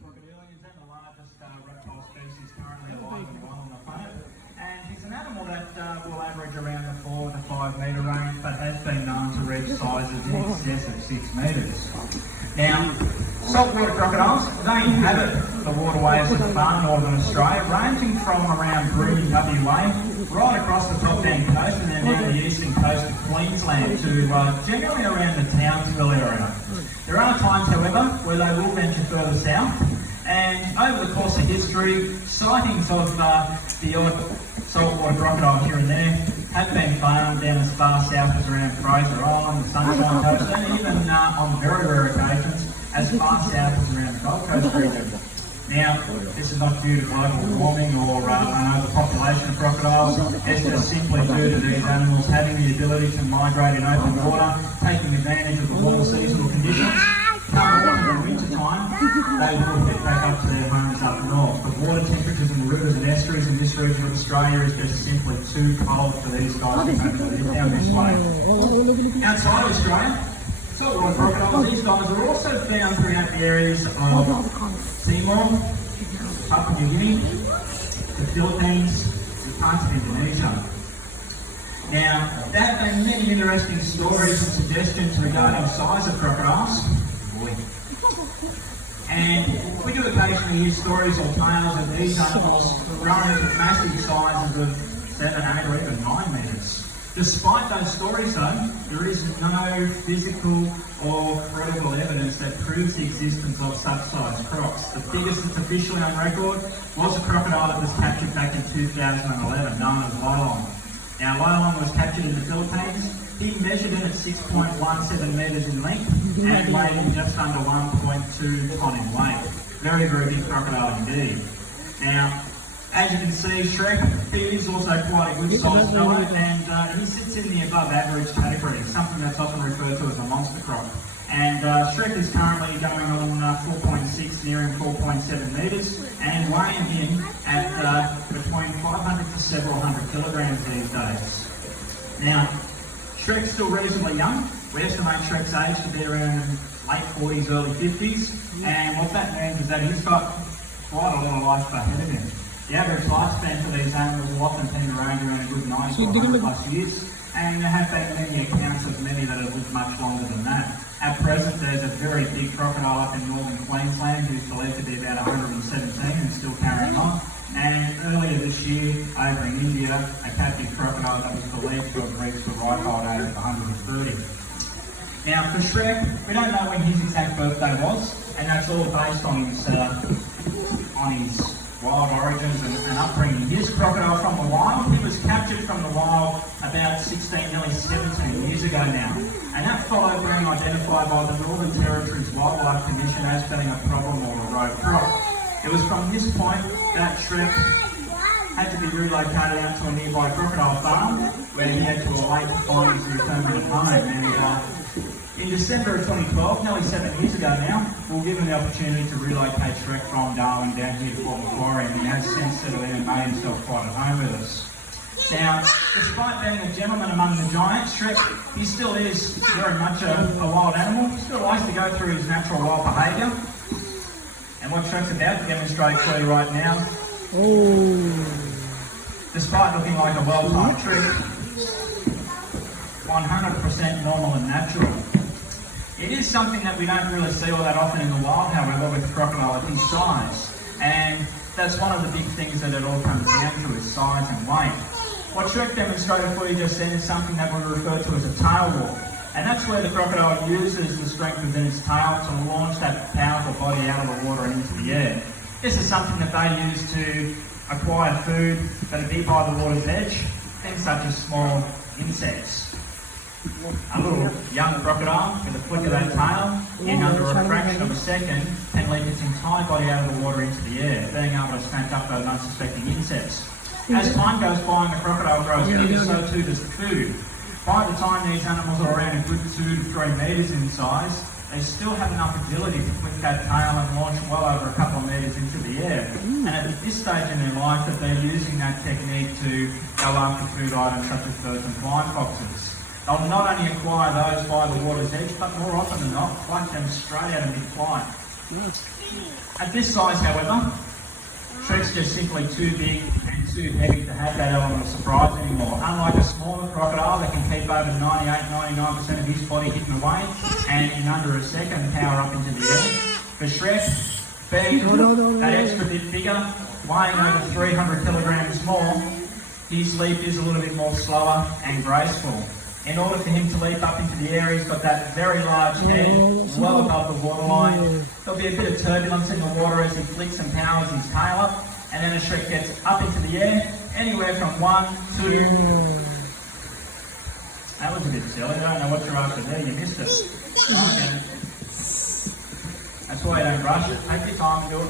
Crocodile is the largest reptile species currently alive and well on the planet. And he's an animal that will average around the 4 to 5 metre range, but has been known to reach sizes in excess of 6 metres. Now, saltwater crocodiles, they inhabit the waterways of far northern Australia, ranging from around Broome, WA, right across the top down coast and then down the eastern coast of Queensland to generally around the Townsville area. There are times, however, where they will venture further south, and over the course of history, sightings of the odd saltwater crocodile here and there have been found down as far south as around Fraser Island, the Sunshine Coast, and even on very rare occasions as far south as around the Gold Coast region. Now, this is not due to global warming or an overpopulation of crocodiles. It's just simply due to these animals having the ability to migrate in open water, taking advantage of the warm seasonal conditions. Come autumn and winter time, they will get back up to their homes up north. The water temperatures in the rivers and estuaries in this region of Australia is just simply too cold for these guys to come down this way. Outside of Australia, saltwater crocodiles, these guys are also found throughout the areas of Timor, Papua New Guinea, the Philippines, and parts of Indonesia. Now, there have been many interesting stories and suggestions regarding the size of crocodiles. And we do occasionally hear stories or tales of these animals growing to massive sizes of 7, 8 or even 9 metres. Despite those stories though, there is no physical or credible evidence that proves the existence of such sized crocs. The biggest that's officially on record was a crocodile that was captured back in 2011, known as Billabong. Now, Billabong was captured in the Philippines. He measured in at 6.17 metres in length and weighed in just under 1.2 tonne in weight. Very, very big crocodile indeed. Now, as you can see, Shrek, he is also quite a good sized fella, and he sits in the above average category, something that's often referred to as a monster croc. And Shrek is currently going on 4.6, nearing 4.7 metres, and weighing in at between 500 to several hundred kilograms these days. Now, Shrek's still reasonably young. We estimate Shrek's age to be around late 40s, early 50s, and what that means is that he's got quite a lot of life ahead of him. The average lifespan for these animals will often tend to range around a good 90 to 100 plus years, and there have been many accounts of many that have lived much longer than that. At present, there's a very big crocodile up in northern Queensland who's believed to be about 117 and still carrying on. And earlier this year, over in India, a captive crocodile that was believed to have reached the ripe old age of 130. Now, for Shrek, we don't know when his exact birthday was, and that's all based on his wild origins and upbringing. This crocodile from the wild, he was captured from the wild about 16, nearly 17 years ago now. And that followed being identified by the Northern Territory's Wildlife Commission as being a problem or a rogue croc. It was from this point that Shrek had to be relocated out to a nearby crocodile farm where he had to await to find his return home. And in December of 2012, nearly 7 years ago now, we were given the opportunity to relocate Shrek from Darwin down here to Macquarie, and he has since settled in and made himself quite at home with us. Now, despite being a gentleman among the giants, Shrek, he still is very much a wild animal. He still likes to go through his natural wild behaviour. And what Shrek's about to demonstrate for you right now, despite looking like a well-timed trick, 100% normal and natural. It is something that we don't really see all that often in the wild, however, with a crocodile at his size. And that's one of the big things that it all comes down to, is size and weight. What Shrek demonstrated for you just then is something that we refer to as a tail walk. And that's where the crocodile uses the strength within its tail to launch that powerful body out of the water and into the air. This is something that they use to acquire food that are deep by the water's edge, things such as small insects. A little young crocodile with a flick of that tail, in under a fraction of a second, can leap its entire body out of the water into the air, being able to snatch up those unsuspecting insects. As time goes by and the crocodile grows bigger, so too does the food. By the time these animals are around a good 2 to 3 metres in size, they still have enough agility to flick that tail and launch well over a couple of metres into the air. And at this stage in their life, that they're using that technique to go after food items such as birds and flying foxes. They'll not only acquire those by the water's edge, but more often than not, pluck them straight out of mid-flight. At this size, however, Shrek's just simply too big and too heavy to have that element of surprise anymore. Unlike a smaller crocodile that can keep over 98-99% of his body hitting away and in under a second power up into the air. For Shrek, being that extra bit bigger, weighing over 300 kilograms more, his leap is a little bit more slower and graceful. In order for him to leap up into the air, he's got that very large head well above the waterline. There'll be a bit of turbulence in the water as he flicks and powers his tail up, and then as Shrek gets up into the air, anywhere from 1, 2... That was a bit silly. I don't know what you're after there. You missed it. Okay. That's why you don't rush it. Take your time and do it right.